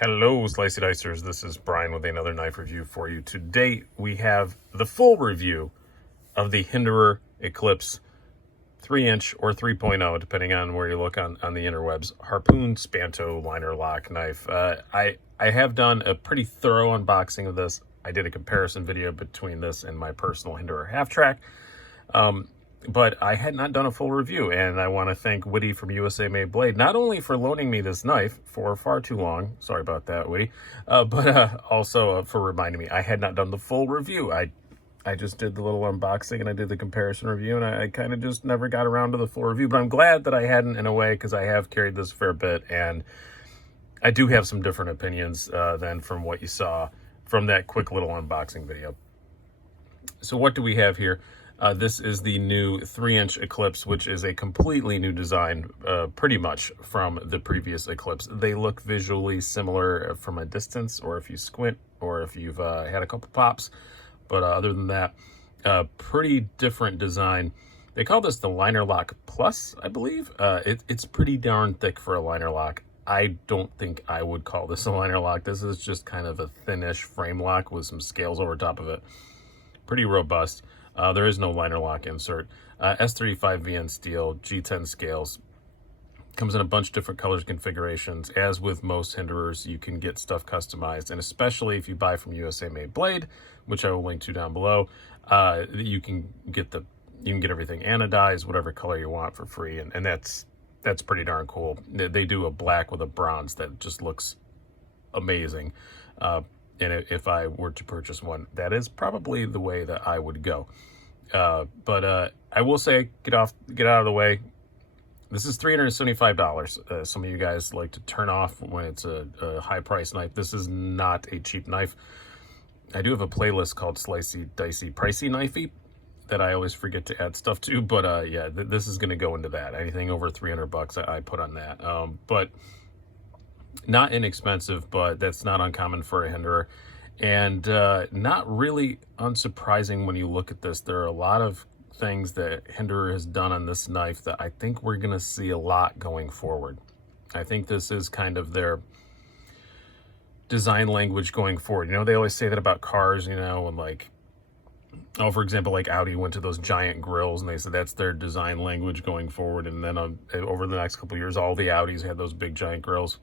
Hello, Slicey Dicers. This is Brian with another knife review for you. Today, we have the full review of the Hinderer Eklipse 3-inch or 3.0, depending on where you look on the interwebs, harpoon spanto liner lock knife. I have done a pretty thorough unboxing of this. I did a comparison video between this and my personal Hinderer half track. But I had not done a full review, and I want to thank Woody from USA Made Blade, not only for loaning me this knife for far too long, sorry about that, Woody, but also for reminding me I had not done the full review. I just did the little unboxing, and I did the comparison review, and I kind of just never got around to the full review, but I'm glad that I hadn't, in a way, because I have carried this a fair bit, and I do have some different opinions than from what you saw from that quick little unboxing video. So what do we have here? This is the new 3-inch Eklipse, which is a completely new design, pretty much from the previous Eklipse. They look visually similar from a distance, or if you squint, or if you've had a couple pops. But other than that, pretty different design. They call this the Liner Lock Plus, I believe. It's pretty darn thick for a liner lock. I don't think I would call this a liner lock. This is just kind of a thinnish frame lock with some scales over top of it. Pretty robust. There is no liner lock insert. S35VN steel, G10 scales. Comes in a bunch of different colors, configurations. As with most Hinderers, you can get stuff customized, and especially if you buy from USA Made Blade, which I will link to down below, you can get everything anodized, whatever color you want, for free, and that's pretty darn cool. They do a black with a bronze that just looks amazing. And if I were to purchase one, that is probably the way that I would go. But I will say, get out of the way. This is $375. Some of you guys like to turn off when it's a high price knife. This is not a cheap knife. I do have a playlist called Slicey Dicey Pricey Knifey that I always forget to add stuff to. But yeah, this is going to go into that. Anything over $300, I put on that. But not inexpensive, but that's not uncommon for a Hinderer, and not really unsurprising when you look at this. There are a lot of things that Hinderer has done on this knife that I think we're going to see a lot going forward. I think this is kind of their design language going forward. You know, they always say that about cars, you know, and like, oh, for example, like Audi went to those giant grills, and they said that's their design language going forward. And then over the next couple of years, all the Audis had those big giant grills.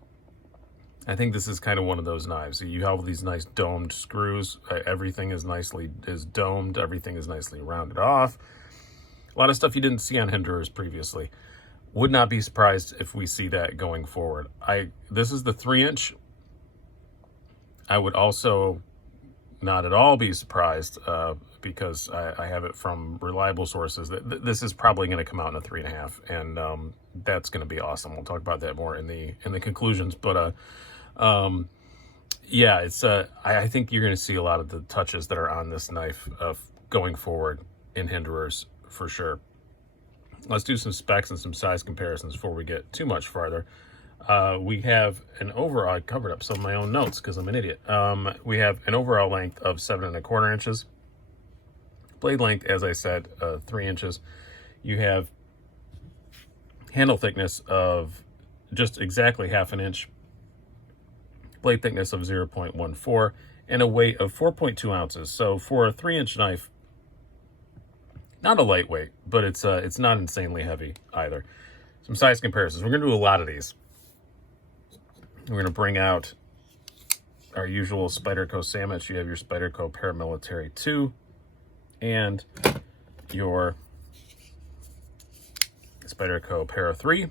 I think this is kind of one of those knives. You have these nice domed screws. Everything is domed. Everything is nicely rounded off. A lot of stuff you didn't see on Hinderers previously. Would not be surprised if we see that going forward. This is the 3-inch. I would also not at all be surprised because I have it from reliable sources that this is probably going to come out in a 3.5, and that's going to be awesome. We'll talk about that more in the conclusions, but yeah, it's I think you're going to see a lot of the touches that are on this knife going forward in Hinderers for sure. Let's do some specs and some size comparisons before we get too much farther. We have an overall, I covered up some of my own notes because I'm an idiot. We have an overall length of 7¼ inches. Blade length, as I said, 3 inches. You have handle thickness of just exactly 1/2 inch. Blade thickness of 0.14 and a weight of 4.2 ounces. So for a 3-inch knife, not a lightweight, but it's not insanely heavy either. Some size comparisons. We're going to do a lot of these. We're going to bring out our usual Spyderco sandwich. You have your Spyderco Paramilitary 2 and your Spyderco Para 3.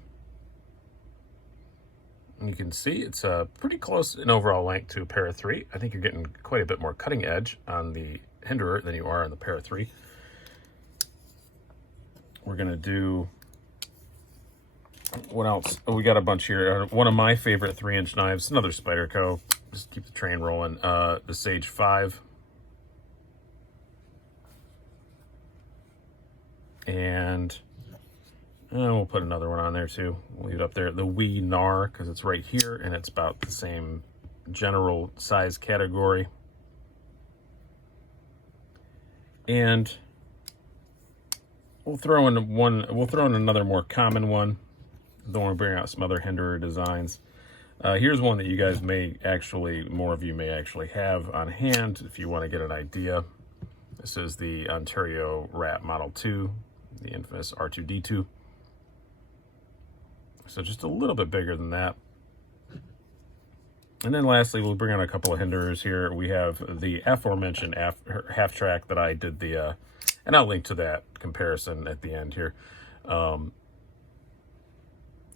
You can see it's pretty close in overall length to a Para 3. I think you're getting quite a bit more cutting edge on the Hinderer than you are on the Para 3. We're going to do, what else? Oh, we got a bunch here. One of my favorite 3-inch knives, another Spyderco. Just keep the train rolling. The Sage 5. And we'll put another one on there too. We'll leave it up there. The Wee Nar, because it's right here, and it's about the same general size category. And we'll throw in another more common one. Then we'll bring out some other Hinderer designs. Here's one that you guys may actually, more of you may actually have on hand if you want to get an idea. This is the Ontario Rat Model 2, the infamous R2-D2. So just a little bit bigger than that. And then lastly, we'll bring on a couple of Hinderers here. We have the aforementioned half track that I did the, and I'll link to that comparison at the end here.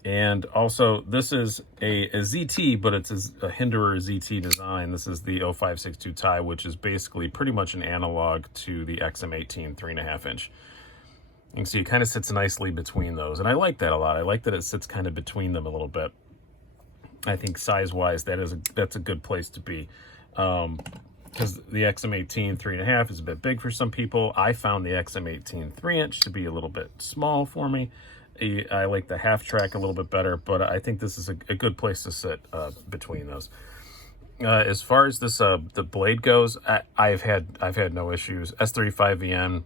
And also, this is a ZT, but it's a Hinderer ZT design. This is the 0562 tie, which is basically pretty much an analog to the XM18 3.5 inch. You can see it kind of sits nicely between those, and I like that a lot. I like that it sits kind of between them a little bit. I think size-wise, that's a good place to be, because the XM18 3.5 is a bit big for some people. I found the XM18 3-inch to be a little bit small for me. I like the half track a little bit better, but I think this is a good place to sit between those. As far as this the blade goes, I've had no issues. S35VN.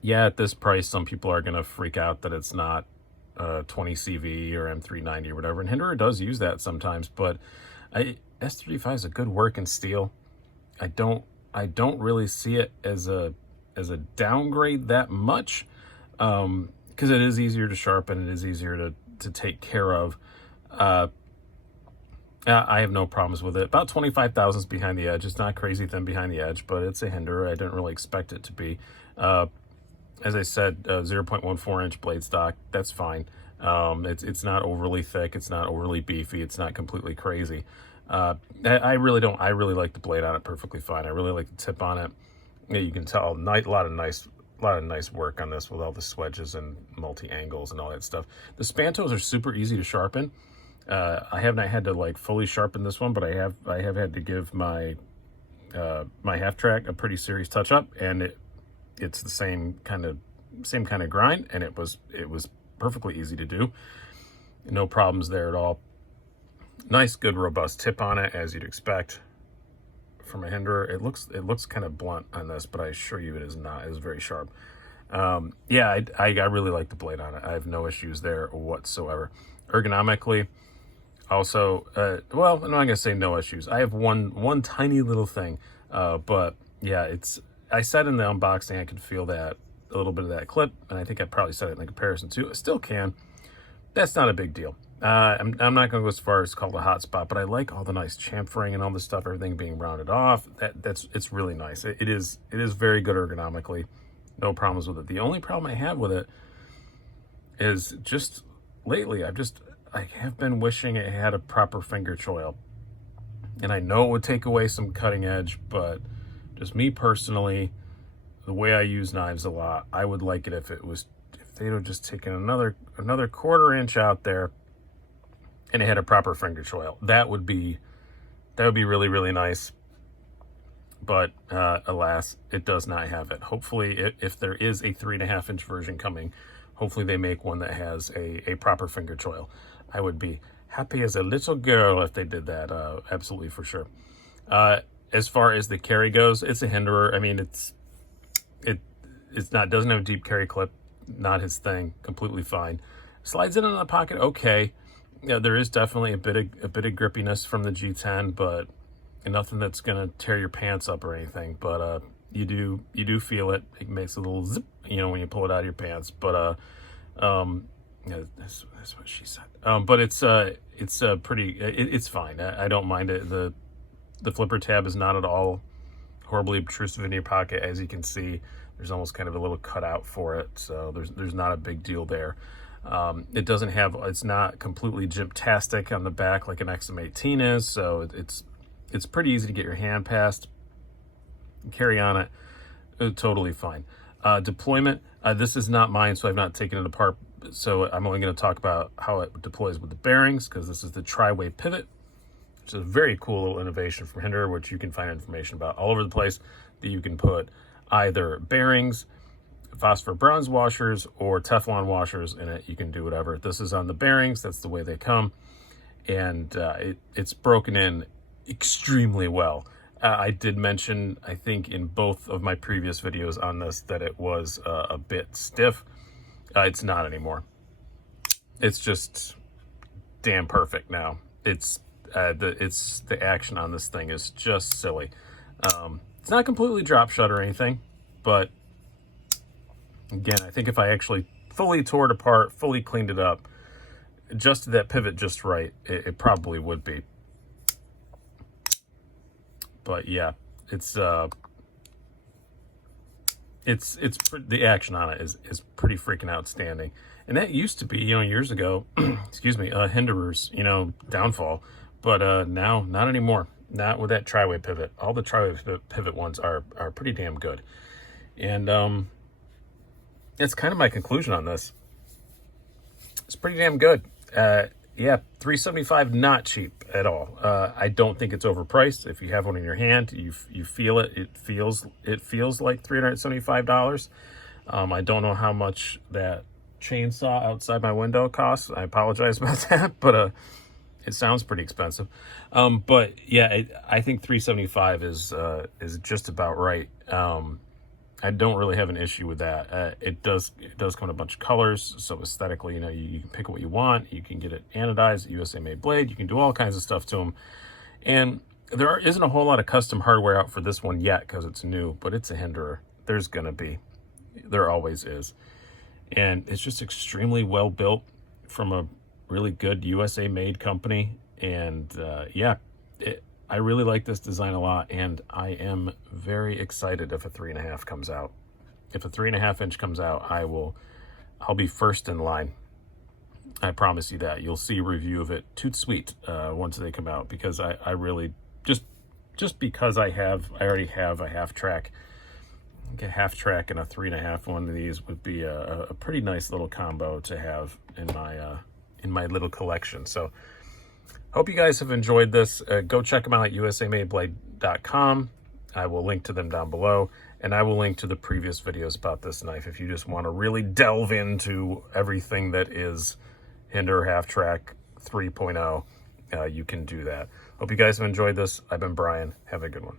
Yeah, at this price, some people are going to freak out that it's not 20 CV or M390 or whatever. And Hinderer does use that sometimes, but S35 is a good working steel. I don't really see it as a downgrade that much, because it is easier to sharpen. It is easier to take care of. I have no problems with it. About 25 thousandths behind the edge. It's not crazy thin behind the edge, but it's a Hinderer. I didn't really expect it to be. As I said, 0.14 inch blade stock. That's fine. It's not overly thick. It's not overly beefy. It's not completely crazy. I really like the blade on it perfectly fine. I really like the tip on it. Yeah, you can tell a lot of nice work on this with all the swedges and multi-angles and all that stuff. The spantos are super easy to sharpen. I have not had to like fully sharpen this one, but I have had to give my my half track a pretty serious touch up, and it's the same kind of grind, and it was perfectly easy to do. No problems there at all. Nice, good, robust tip on it, as you'd expect from a Hinderer. It looks kind of blunt on this, but I assure you it is not. It is very sharp. Yeah, I really like the blade on it. I have no issues there whatsoever. Ergonomically, also, well, I'm not gonna say no issues. I have one tiny little thing, but yeah, I said in the unboxing I could feel that a little bit of that clip, and I think I probably said it in the comparison too. I still can. That's not a big deal. I'm not going to go as far as called a hot spot, but I like all the nice chamfering and all this stuff, everything being rounded off. It's really nice. It is very good ergonomically. No problems with it. The only problem I have with it is just lately I have been wishing it had a proper finger choil. And I know it would take away some cutting edge, but just me personally, the way I use knives a lot, I would like it if they'd have just taken another 1/4 inch out there and it had a proper finger choil. That would be really, really nice. But alas, it does not have it. Hopefully, if there is a 3.5 inch version coming, hopefully they make one that has a proper finger choil. I would be happy as a little girl if they did that, absolutely for sure. As far as the carry goes, it's a Hinderer. I mean, doesn't have a deep carry clip, not his thing, completely fine. Slides in the pocket, okay. Yeah, there is definitely a bit of grippiness from the G10, but nothing that's gonna tear your pants up or anything. But you do feel it. It makes a little zip, when you pull it out of your pants. But yeah, that's what she said. But it's pretty. It's fine. I don't mind it. The flipper tab is not at all horribly obtrusive in your pocket, as you can see. There's almost kind of a little cutout for it, so there's not a big deal there. It's not completely gyptastic on the back like an XM18 is, so it's pretty easy to get your hand past. Carry on it, totally fine. Deployment, this is not mine, so I've not taken it apart, so I'm only going to talk about how it deploys with the bearings, because this is the tri-way pivot, which is a very cool little innovation from Hinderer, which you can find information about all over the place, that you can put either bearings, phosphor bronze washers, or Teflon washers in it. You can do whatever. This is on the bearings. That's the way they come. And it's broken in extremely well. I did mention, I think in both of my previous videos on this, that it was a bit stiff. It's not anymore. It's just damn perfect now. it's the action on this thing is just silly. It's not completely drop shut or anything, but again, I think if I actually fully tore it apart, fully cleaned it up, adjusted that pivot just right, it probably would be. But yeah, it's the action on it is pretty freaking outstanding. And that used to be, years ago, excuse me, Hinderer's, downfall. But now, not anymore. Not with that tri-way pivot. All the tri-way pivot ones are pretty damn good. And that's kind of my conclusion on this. It's pretty damn good. Yeah, $375, not cheap at all. I don't think it's overpriced. If you have one in your hand, you feel it. It feels like $375. I don't know how much that chainsaw outside my window costs. I apologize about that, but it sounds pretty expensive. But yeah, I think $375 is just about right. I don't really have an issue with that. It does come in a bunch of colors, so aesthetically, you can pick what you want. You can get it anodized, USA made blade. You can do all kinds of stuff to them. And there isn't a whole lot of custom hardware out for this one yet because it's new, but it's a Hinderer. There's gonna be. There always is. And it's just extremely well built from a really good USA made company. And yeah, I really like this design a lot, and I am very excited if a 3.5 comes out. If a 3.5 inch comes out, I'll be first in line. I promise you that. You'll see a review of it toot sweet once they come out, because I really just because I already have a half track. I think a half track and a 3.5 one of these would be a pretty nice little combo to have in my little collection. So hope you guys have enjoyed this. Go check them out at usamadeblade.com. I will link to them down below, and I will link to the previous videos about this knife if you just want to really delve into everything that is Hinderer Half Track 3.0. You can do that. Hope you guys have enjoyed this. I've been Brian. Have a good one.